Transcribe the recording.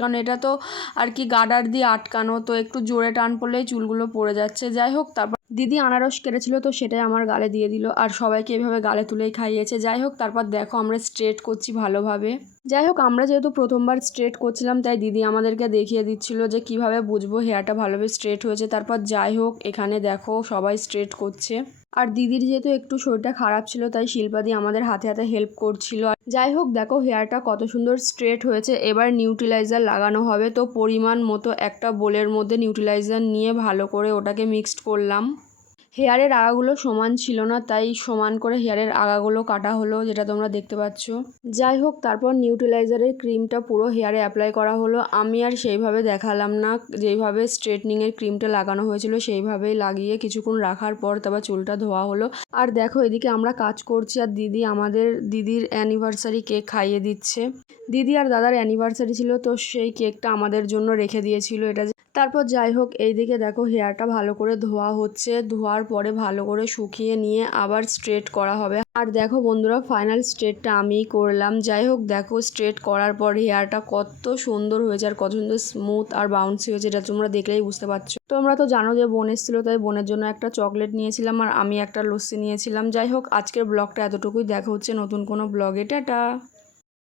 কারণ এটা তো আর কি গার্ডার দিয়ে আটকানো, তো একটু জোরে টান পড়লেই চুলগুলো পড়ে যাচ্ছে। যাই হোক, তারপর দিদি আনারস কেটেছিল, তো সেটাই আমার গালে দিয়ে দিল আর সবাইকে এভাবে গালে তুলেই খাইয়েছে। যাই হোক, তারপর দেখো আমরা স্ট্রেট করছি ভালোভাবে। যাই হোক, আমরা যেহেতু প্রথমবার স্ট্রেট করছিলাম তাই দিদি আমাদেরকে দেখিয়ে দিচ্ছিল যে কিভাবে বুঝবো হেয়ারটা ভালোভাবে স্ট্রেট হয়েছে। তারপর যাই হোক, এখানে দেখো সবাই স্ট্রেট করছে। আর দিদির যেহেতু একটু শরীরটা খারাপ ছিল তাই শিল্পাদি আমাদের হাতে হাতে হেল্প করছিল। আর যাই হোক, দেখো হেয়ারটা কত সুন্দর স্ট্রেট হয়েছে। এবার নিউট্রিলাইজার লাগানো হবে, তো পরিমাণ মতো একটা বোলের মধ্যে নিউট্রিলাইজার নিয়ে ভালো করে ওটাকে মিক্সড করলাম। হেয়ারের আগাগুলো সমান ছিল না, তাই সমান করে হেয়ারের আগাগুলো কাটা হলো, যেটা তোমরা দেখতে পাচ্ছ। যাই হোক, তারপর নিউট্রিলাইজারের ক্রিমটা পুরো হেয়ারে অ্যাপ্লাই করা হলো। আমি আর সেইভাবে দেখালাম না, যেইভাবে স্ট্রেটনিংয়ের ক্রিমটা লাগানো হয়েছিল সেইভাবেই লাগিয়ে কিছুক্ষণ রাখার পর তারপর চুলটা ধোয়া হলো। আর দেখো এদিকে আমরা কাজ করছি আর দিদি আমাদের দিদির অ্যানিভার্সারি কেক খাইয়ে দিচ্ছে। দিদি আর দাদার অ্যানিভার্সারি ছিল, তো সেই কেকটা আমাদের জন্য রেখে দিয়েছিল এটা। তারপর যাই হোক, এইদিকে দেখো হেয়ারটা ভালো করে ধোয়া হচ্ছে, ধোয়ার পরে ভালো করে শুকিয়ে নিয়ে আবার স্ট্রেট করা হবে। আর দেখো বন্ধুরা, ফাইনাল স্ট্রেটটা আমিই করলাম। যাই হোক, দেখো স্ট্রেট করার পর হেয়ারটা কত সুন্দর হয়েছে আর কত সুন্দর স্মুথ আর বাউন্সি হয়েছে, এটা তোমরা দেখলেই বুঝতে পারছো। তোমরা তো জানো যে বোন এসেছিলো, তাই বোনের জন্য একটা চকলেট নিয়েছিলাম আর আমি একটা লস্যি নিয়েছিলাম। যাই হোক, আজকের ব্লগটা এতটুকুই, দেখা হচ্ছে নতুন কোনো ব্লগে। টাটা।